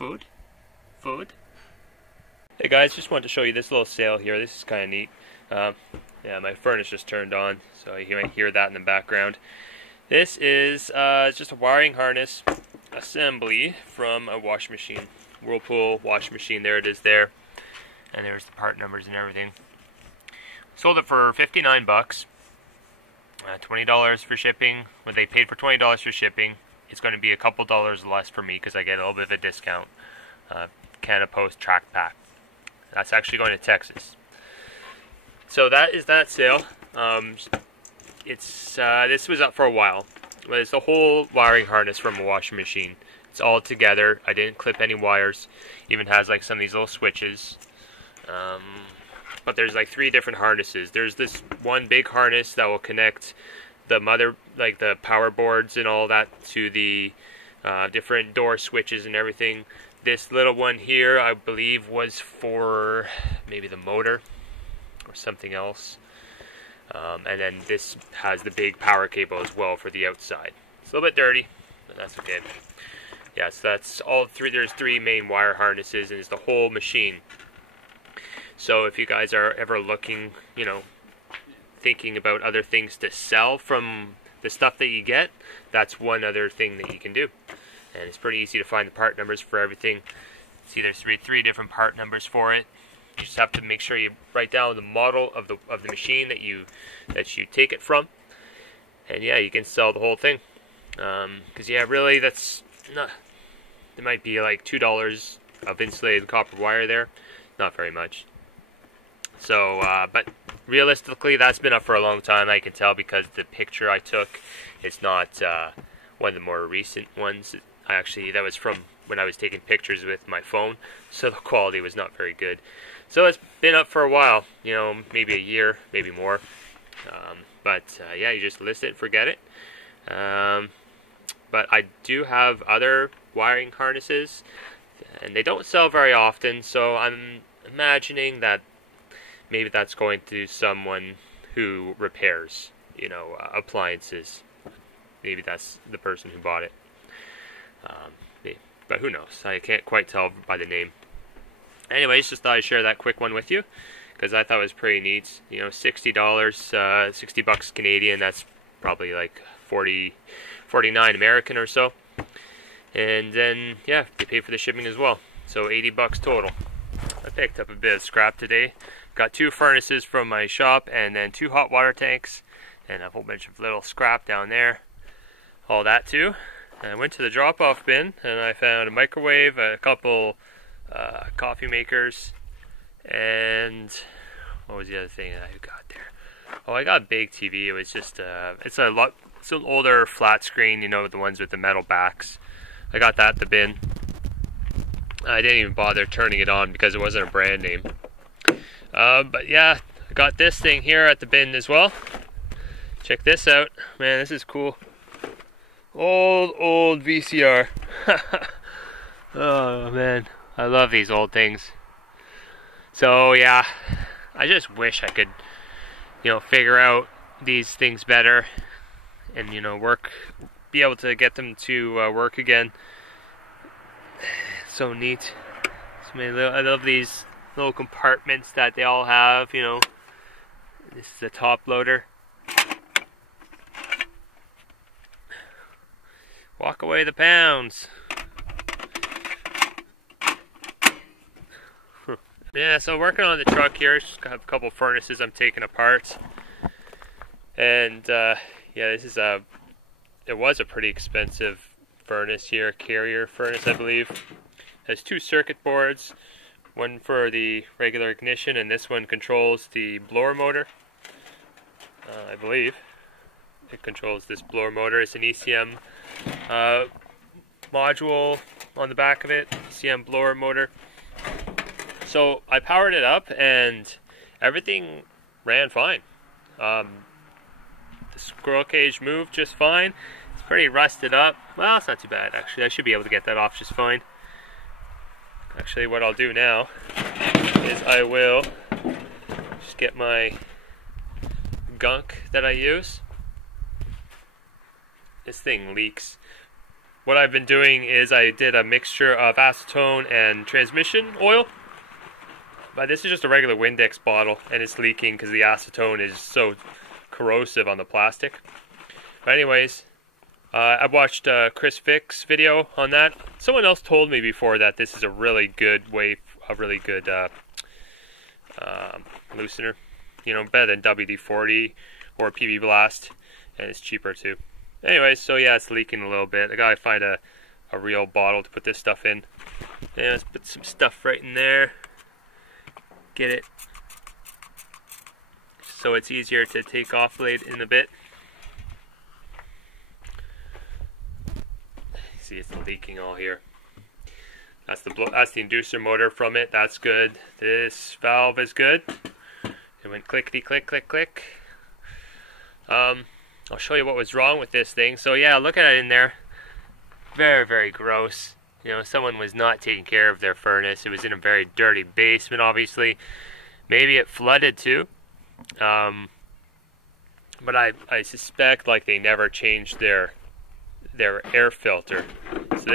Food? Hey guys, just wanted to show you this little sail here. This is kind of neat. Yeah, my furnace just turned on, so you might hear that in the background. This is just a wiring harness assembly from a washing machine. Whirlpool washing machine, there it is there. And there's the part numbers and everything. Sold it for 59 bucks. $20 for shipping. When they paid for $20 for shipping, it's going to be a couple dollars less for me because I get a little bit of a discount. Canada Post track pack. That's actually going to Texas. So that is that sale. This was up for a while. But it's the whole wiring harness from a washing machine. It's all together. I didn't clip any wires. Even has like some of these little switches. But there's like 3 different harnesses. There's this one big harness that will connect the the power boards and all that to the different door switches and everything. This little one here, I believe, was for maybe the motor or something else. And then this has the big power cable as well for the outside. It's a little bit dirty, but that's okay. Yeah, so that's all 3. There's 3 main wire harnesses, and it's the whole machine. So if you guys are ever looking, thinking about other things to sell from the stuff that you get, that's one other thing that you can do. And it's pretty easy to find the part numbers for everything. See, there's three different part numbers for it. You just have to make sure you write down the model of the machine that you take it from. And yeah, you can sell the whole thing. Because yeah, really, that's not. There might be like $2 of insulated copper wire there. Not very much. So, but realistically, that's been up for a long time. I can tell because the picture I took is not one of the more recent ones. Actually, that was from when I was taking pictures with my phone, so the quality was not very good. So it's been up for a while, maybe a year, maybe more. But yeah, you just list it and forget it. But I do have other wiring harnesses, and they don't sell very often, so I'm imagining that maybe that's going to someone who repairs, appliances. Maybe that's the person who bought it. But who knows? I can't quite tell by the name. Anyways, just thought I'd share that quick one with you because I thought it was pretty neat. $60, 60 bucks Canadian. That's probably like 49 American or so. And then yeah, they pay for the shipping as well. So 80 bucks total. I picked up a bit of scrap today. Got 2 furnaces from my shop and then 2 hot water tanks and a whole bunch of little scrap down there. All that too. And I went to the drop-off bin and I found a microwave, a couple coffee makers, and what was the other thing that I got there? Oh, I got a big TV. It was just it's an older flat screen, the ones with the metal backs. I got that at the bin. I didn't even bother turning it on because it wasn't a brand name. But yeah, I got this thing here at the bin as well. Check this out. Man, this is cool. Old VCR. Oh man, I love these old things. So yeah, I just wish I could, figure out these things better and, be able to get them to work again. So neat. I love these little compartments that they all have, This is a top loader. Walk away the pounds. Yeah, so working on the truck here, just got a couple furnaces I'm taking apart. And yeah, this is it was a pretty expensive furnace here, carrier furnace I believe. Has 2 circuit boards, one for the regular ignition and this one controls the blower motor. I believe it controls this blower motor. It's an ECM module on the back of it, ECM blower motor. So I powered it up and everything ran fine. The squirrel cage moved just fine. It's pretty rusted up. Well, it's not too bad actually. I should be able to get that off just fine. Actually, what I'll do now is I will just get my gunk that I use. This thing leaks what I've been doing is I did a mixture of acetone and transmission oil. But this is just a regular Windex bottle, and it's leaking because the acetone is so corrosive on the plastic. But anyways, I watched Chris Fick's video on that. Someone else told me before that this is a really good way, a really good loosener. You know, better than WD-40 or PB Blast, and it's cheaper too. Anyways, so yeah, it's leaking a little bit. I gotta find a real bottle to put this stuff in. And let's put some stuff right in there. Get it so it's easier to take off later in a bit. See, it's leaking all here. That's the inducer motor from it. That's good. This valve is good. It went clickety click click click. I'll show you what was wrong with this thing. So yeah, look at it in there. Very, very gross. You know, someone was not taking care of their furnace. It was in a very dirty basement, obviously. Maybe it flooded too. But I suspect like they never changed their air filter. So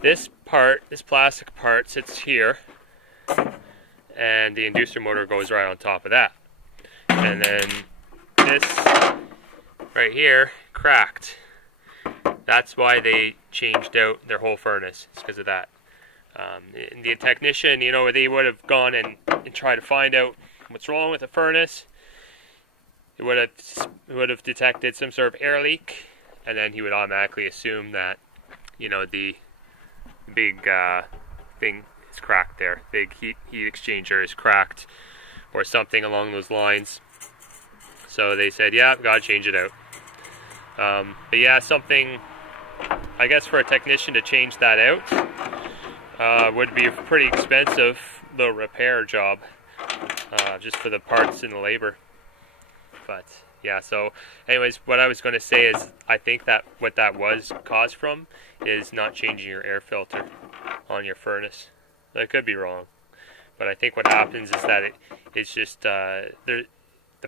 this plastic part sits here, and the inducer motor goes right on top of that. And then this right here cracked. That's why they changed out their whole furnace. It's because of that. And the technician, you know, they would have gone and tried to find out what's wrong with the furnace. It would have detected some sort of air leak, and then he would automatically assume that, you know, the big thing is cracked there. Big heat exchanger is cracked, or something along those lines. So they said, yeah, gotta change it out. But yeah, something, I guess for a technician to change that out would be a pretty expensive little repair job, just for the parts and the labor. But yeah, so anyways, what I was going to say is I think that what that was caused from is not changing your air filter on your furnace. I could be wrong, but I think what happens is that it's just the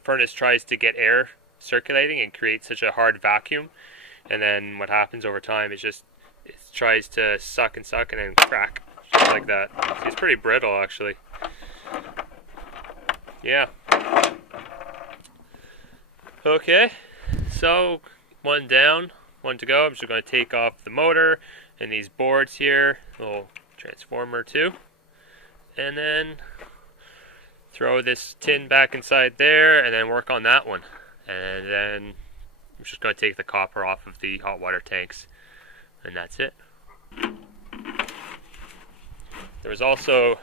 furnace tries to get air circulating and create such a hard vacuum, and then what happens over time is just it tries to suck and then crack, just like that. See, it's pretty brittle actually. Yeah. Okay, so one down, one to go. I'm just going to take off the motor and these boards here, little transformer too, and then throw this tin back inside there and then work on that one. And then I'm just going to take the copper off of the hot water tanks, and that's it. There was also,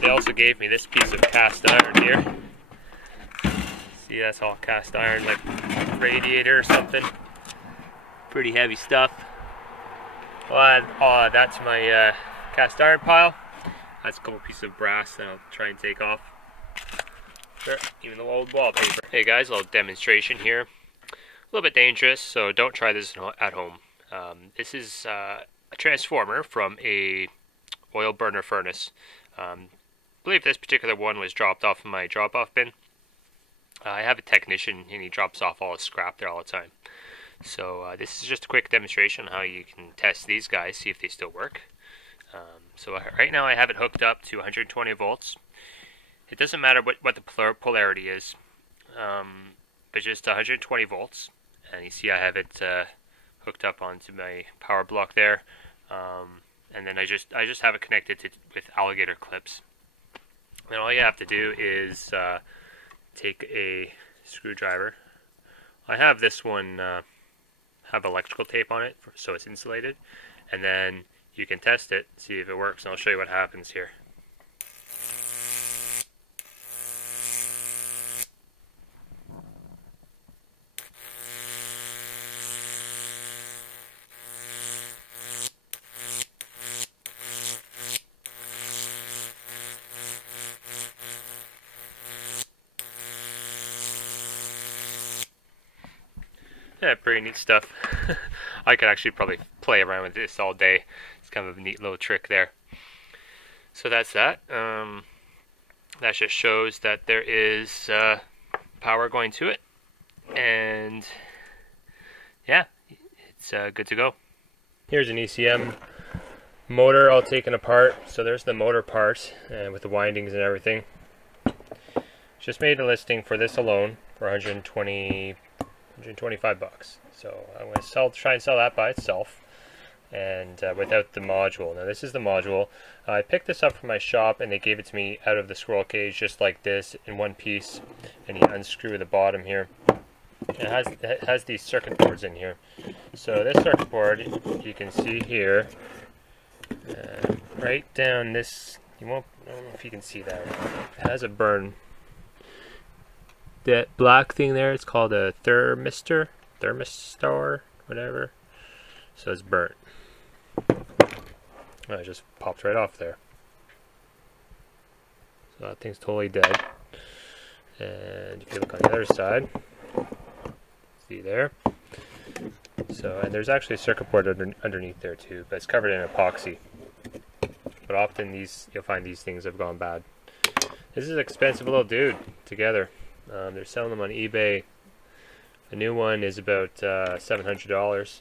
they also gave me this piece of cast iron here. See, that's all cast iron, like radiator or something. Pretty heavy stuff. Well, that's my cast iron pile. That's a couple pieces of brass that I'll try and take off. Sure, even the old wallpaper. Hey guys, a little demonstration here. A little bit dangerous, so don't try this at home. This is a transformer from a oil burner furnace. I believe this particular one was dropped off in my drop-off bin. I have a technician and he drops off all his scrap there all the time. So this is just a quick demonstration on how you can test these guys, see if they still work. So right now I have it hooked up to 120 volts. It doesn't matter what the polarity is, but just 120 volts. And you see I have it hooked up onto my power block there. And then I just have it connected with alligator clips. And all you have to do is take a screwdriver. I have this one have electrical tape on it, so it's insulated, and then you can test it, see if it works, and I'll show you what happens here. Yeah, pretty neat stuff. I could actually probably play around with this all day. It's kind of a neat little trick there. So that's that. That just shows that there is power going to it. And yeah, it's good to go. Here's an ECM motor all taken apart. So there's the motor part with the windings and everything. Just made a listing for this alone for 125 bucks. So I'm going to try and sell that by itself and without the module. Now this is the module. I picked this up from my shop and they gave it to me out of the squirrel cage just like this in one piece, and you unscrew the bottom here. It has these circuit boards in here. So this circuit board, you can see here, right down this, I don't know if you can see that, it has a burn. That black thing there, it's called a thermistor, whatever. So it's burnt. Oh, it just popped right off there. So that thing's totally dead. And if you look on the other side, see there. So, and there's actually a circuit board underneath there too, but it's covered in epoxy. But often you'll find these things have gone bad. This is an expensive little dude together. They're selling them on eBay. The new one is about $700.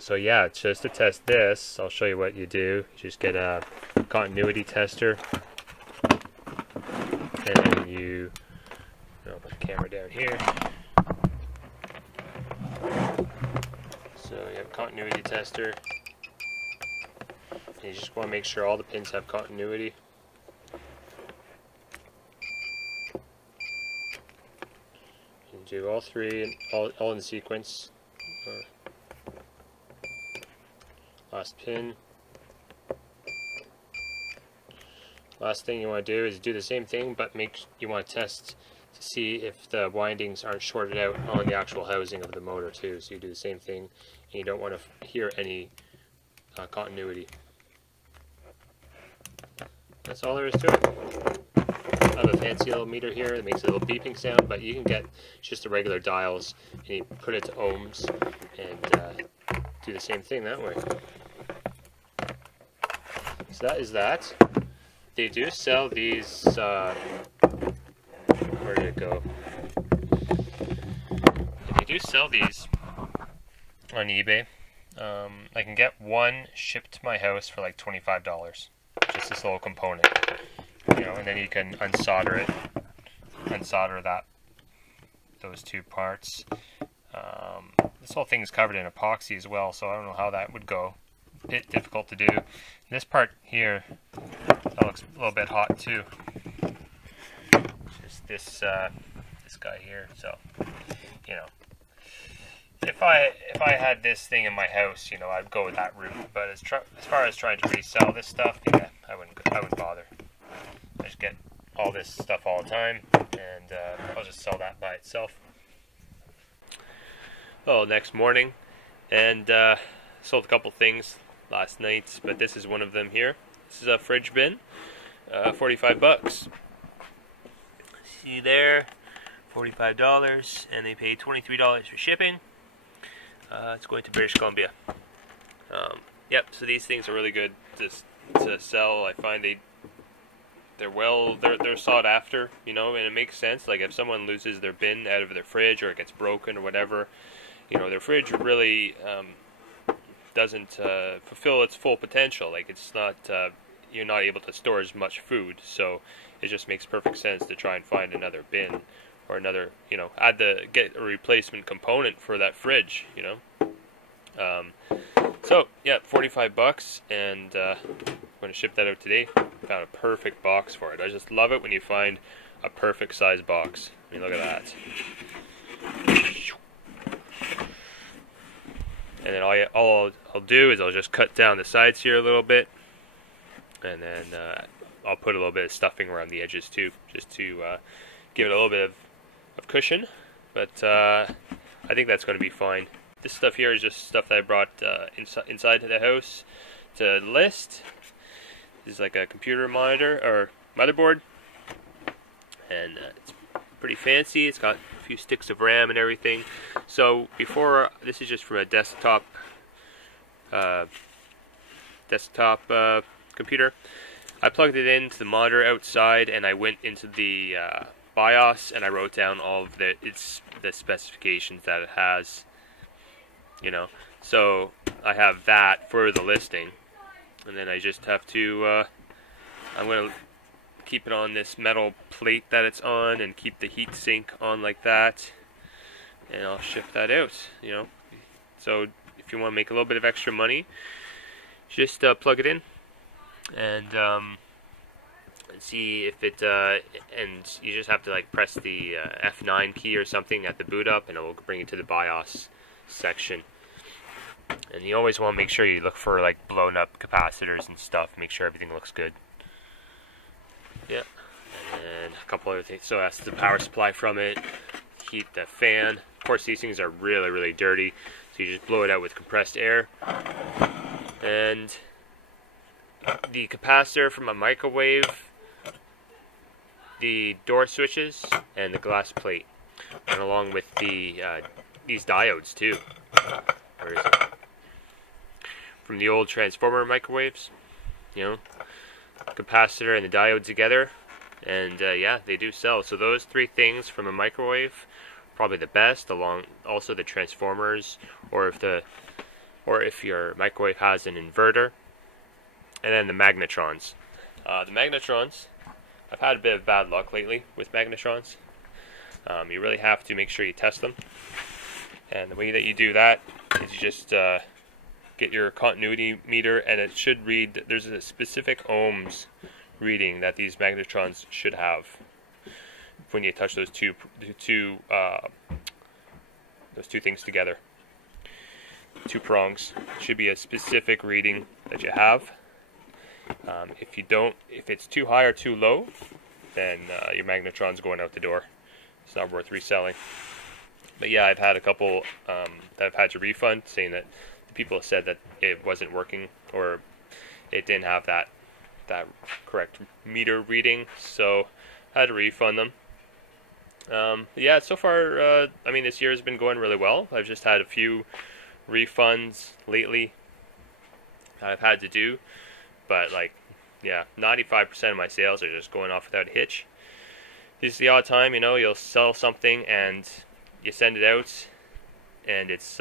So yeah, just to test this, I'll show you what you do. You just get a continuity tester, and then I'll put the camera down here. So you have a continuity tester, and you just want to make sure all the pins have continuity. Do all three, and all in sequence. Last pin. Last thing you want to do is do the same thing, but you want to test to see if the windings aren't shorted out on the actual housing of the motor too. So you do the same thing, and you don't want to hear any continuity. That's all there is to it. I have a fancy little meter here that makes a little beeping sound, but you can get just the regular dials and you put it to ohms and do the same thing that way. So that is that. They do sell these, where did it go? They do sell these on eBay. I can get one shipped to my house for like $25. Just this little component. And then you can unsolder those two parts. This whole thing is covered in epoxy as well, so I don't know how that would go. A bit difficult to do. This part here, that looks a little bit hot too. Just this guy here. So, if I had this thing in my house, I'd go with that route. But as far as trying to resell this stuff, yeah, I wouldn't bother. I just get all this stuff all the time, and I'll just sell that by itself. Oh, next morning, and sold a couple things last night, but this is one of them here. This is a fridge bin, 45 bucks. See there, $45, and they pay $23 for shipping. It's going to British Columbia. Yep. So these things are really good to sell. I find they're sought after, and it makes sense. Like if someone loses their bin out of their fridge or it gets broken or whatever, their fridge really doesn't fulfill its full potential. Like it's not, you're not able to store as much food, so it just makes perfect sense to try and find another bin or another, get a replacement component for that fridge, So yeah, 45 bucks, and I'm going to ship that out today. Found a perfect box for it. I just love it when you find a perfect size box. I mean, look at that. And then all I'll do is I'll just cut down the sides here a little bit, and then I'll put a little bit of stuffing around the edges too, just to give it a little bit of cushion. But I think that's going to be fine. This stuff here is just stuff that I brought inside to the house to list. This is like a computer monitor or motherboard, and it's pretty fancy. It's got a few sticks of RAM and everything. So before, this is just from a desktop computer. I plugged it into the monitor outside, and I went into the BIOS, and I wrote down all of the specifications that it has. So I have that for the listing, and then I just have to. I'm gonna keep it on this metal plate that it's on, and keep the heat sink on like that, and I'll ship that out. So if you want to make a little bit of extra money, just plug it in and see if it and you just have to like press the F9 key or something at the boot up, and it will bring you to the BIOS section. And you always want to make sure you look for like blown up capacitors and stuff, make sure everything looks good. Yeah, and a couple other things. So that's the power supply from it. Heat the fan. Of course, these things are really, really dirty, so you just blow it out with compressed air. And the capacitor from a microwave, the door switches, and the glass plate, and along with the these diodes too. Where is it? From the old transformer microwaves, capacitor and the diode together, and yeah, they do sell. So those three things from a microwave, probably the best. Along also the transformers, or if your microwave has an inverter, and then the magnetrons. The magnetrons, I've had a bit of bad luck lately with magnetrons. You really have to make sure you test them, and the way that you do that is you just get your continuity meter, and it should read, there's a specific ohms reading that these magnetrons should have when you touch those two things together. Two prongs should be a specific reading that you have. If it's too high or too low, then your magnetron's going out the door. It's not worth reselling. But yeah, I've had a couple that I've had to refund, saying that the people said that it wasn't working, or it didn't have that correct meter reading, so I had to refund them. Yeah, so far, this year has been going really well. I've just had a few refunds lately that I've had to do, but 95% of my sales are just going off without a hitch. Just the odd time, you'll sell something and you send it out, and it's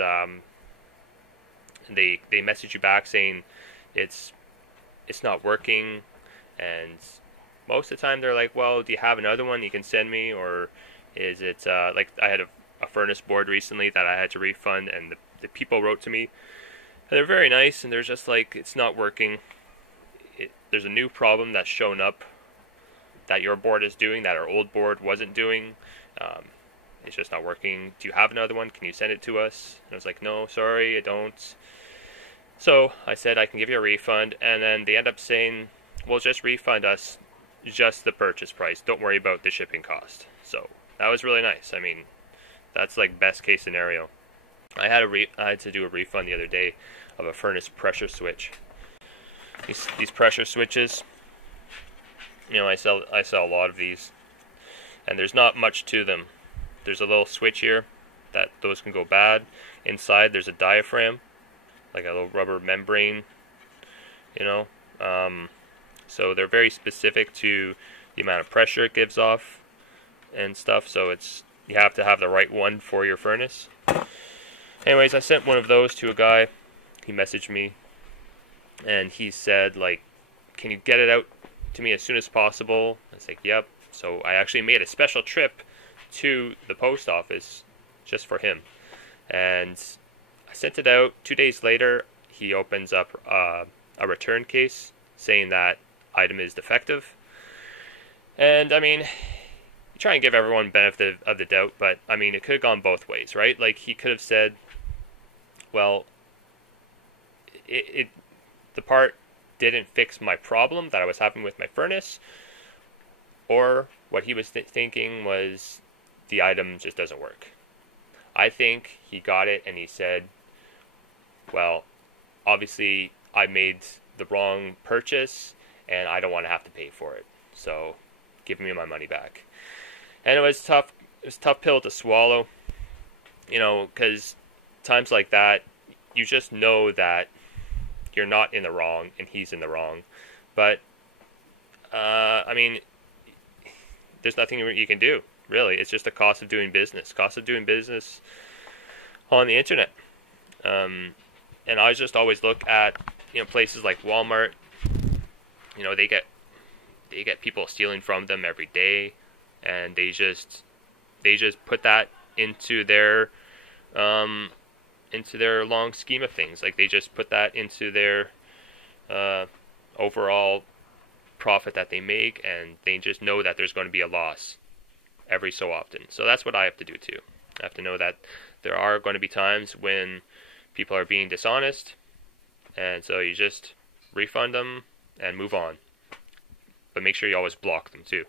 they message you back saying it's not working, and most of the time they're like, well, do you have another one you can send me, or is it like I had a furnace board recently that I had to refund, and the people wrote to me, and they're very nice, and they're just like, it's not working. There's a new problem that's shown up that your board is doing that our old board wasn't doing. It's just not working. Do you have another one? Can you send it to us? And I was like, no, sorry, I don't. So I said I can give you a refund, and then they end up saying, well, just refund us just the purchase price. Don't worry about the shipping cost. So that was really nice. That's like best case scenario. I had to do a refund the other day of a furnace pressure switch. These pressure switches, I sell a lot of these, and there's not much to them. There's a little switch here that those can go bad. Inside there's a diaphragm, like a little rubber membrane, so they're very specific to the amount of pressure it gives off and stuff, so you have to have the right one for your furnace. Anyways, I sent one of those to a guy. He messaged me, and he said, can you get it out to me as soon as possible? I was like, yep. So I actually made a special trip to the post office just for him, and I sent it out. 2 days later, he opens up a return case saying that item is defective. And you try and give everyone benefit of the doubt, but it could have gone both ways, right? Like, he could have said, well, the part didn't fix my problem that I was having with my furnace, or what he was thinking was the item just doesn't work. I think he got it and he said, well, obviously I made the wrong purchase and I don't want to have to pay for it, so give me my money back. And it was tough. It was a tough pill to swallow, because times like that, you just know that you're not in the wrong and he's in the wrong. But there's nothing you can do, really. It's just the cost of doing business. Cost of doing business on the internet. And I just always look at, places like Walmart. They get people stealing from them every day, and they just put that into their long scheme of things. Like, they just put that into their overall profit that they make, and they just know that there's going to be a loss every so often. So that's what I have to do too. I have to know that there are going to be times when people are being dishonest, and so you just refund them and move on. But make sure you always block them too.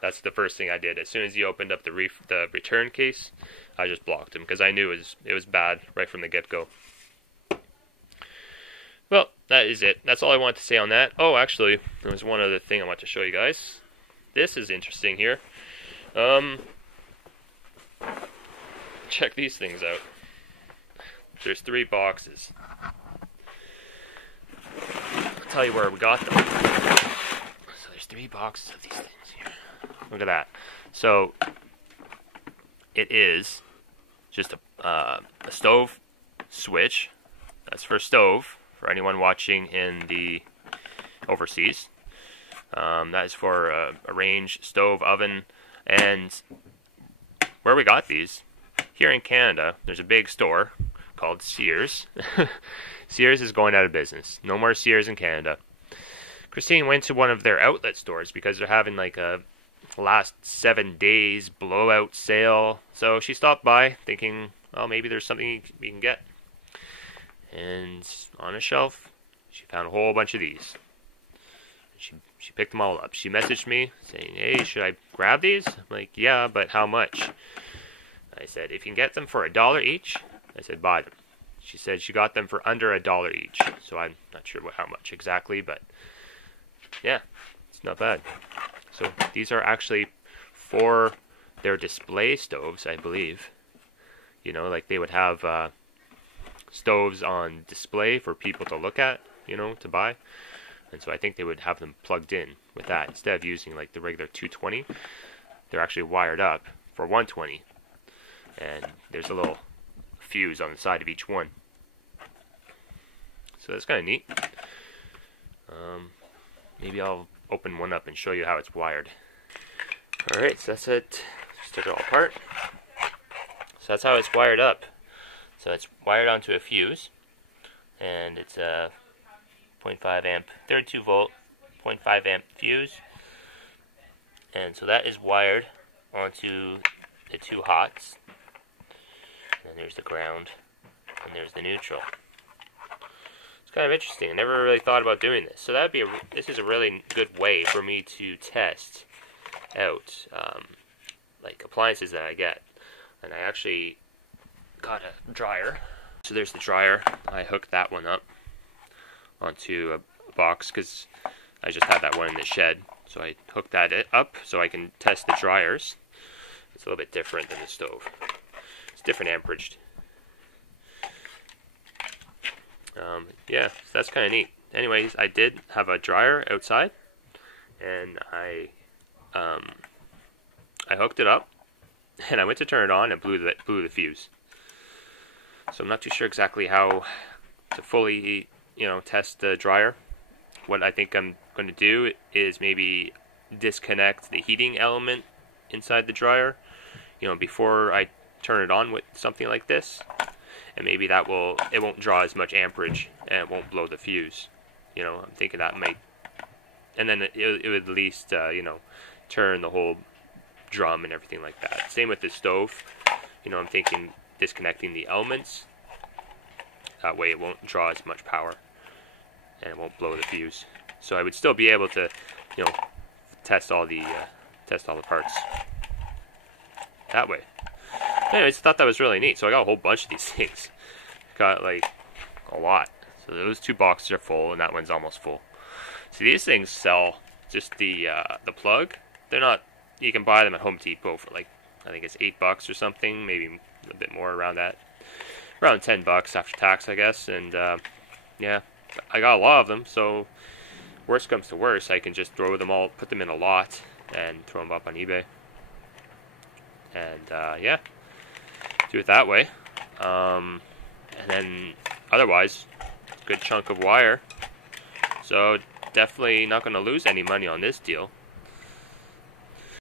That's the first thing I did. As soon as he opened up the return case, I just blocked him because I knew it was bad right from the get-go. Well, that is it. That's all I wanted to say on that. Oh, actually, there was one other thing I want to show you guys. This is interesting here. Check these things out. There's 3 boxes. I'll tell you where we got them. So there's 3 boxes of these things here. Look at that. So it is just a stove switch. That's for stove, for anyone watching in the overseas. That is for a range, stove, oven, and where we got these, here in Canada, there's a big store called Sears. Sears is going out of business. No more Sears in Canada. Christine went to one of their outlet stores because they're having like a last 7 days blowout sale. So she stopped by thinking, well, maybe there's something we can get. And on a shelf, she found a whole bunch of these. She picked them all up. She messaged me saying, hey, should I grab these? I'm like, yeah, but how much? I said, if you can get them for $1 each, I said, buy them. She said she got them for under $1 each. So I'm not sure how much exactly, but yeah, it's not bad. So these are actually for their display stoves, I believe. Like they would have stoves on display for people to look at, to buy. And so I think they would have them plugged in with that. Instead of using like the regular 220, they're actually wired up for 120. And there's a little fuse on the side of each one. So that's kind of neat. Maybe I'll open one up and show you how it's wired. Alright, so that's it. Just took it all apart. So that's how it's wired up. So it's wired onto a fuse, and it's a 0.5 amp, 32 volt, 0.5 amp fuse. And so that is wired onto the 2 hots. And then there's the ground, and there's the neutral. It's kind of interesting. I never really thought about doing this. So this is a really good way for me to test out like appliances that I get. And I actually got a dryer. So there's the dryer. I hooked that one up onto a box because I just had that one in the shed. So I hooked that up so I can test the dryers. It's a little bit different than the stove. It's different amperage. Yeah, so that's kind of neat. Anyways, I did have a dryer outside, and I hooked it up, and I went to turn it on and blew the fuse. So I'm not too sure exactly how to fully, test the dryer. What I think I'm going to do is maybe disconnect the heating element inside the dryer, before I turn it on with something like this, and maybe it won't draw as much amperage and it won't blow the fuse. I'm thinking that might, and then it would at least, turn the whole drum and everything like that. Same with the stove. I'm thinking disconnecting the elements. That way it won't draw as much power and it won't blow the fuse. So I would still be able to, test all the parts that way. Anyways, I thought that was really neat. So I got a whole bunch of these things. Got like a lot. So those 2 boxes are full, and that one's almost full. So these things sell just the plug. They're not. You can buy them at Home Depot for like, I think it's $8 or something, maybe a bit more around that. Around $10 after tax, I guess. And yeah, I got a lot of them. So worst comes to worst, I can just put them in a lot, and throw them up on eBay. And yeah, do it that way. And then otherwise, good chunk of wire. So definitely not going to lose any money on this deal.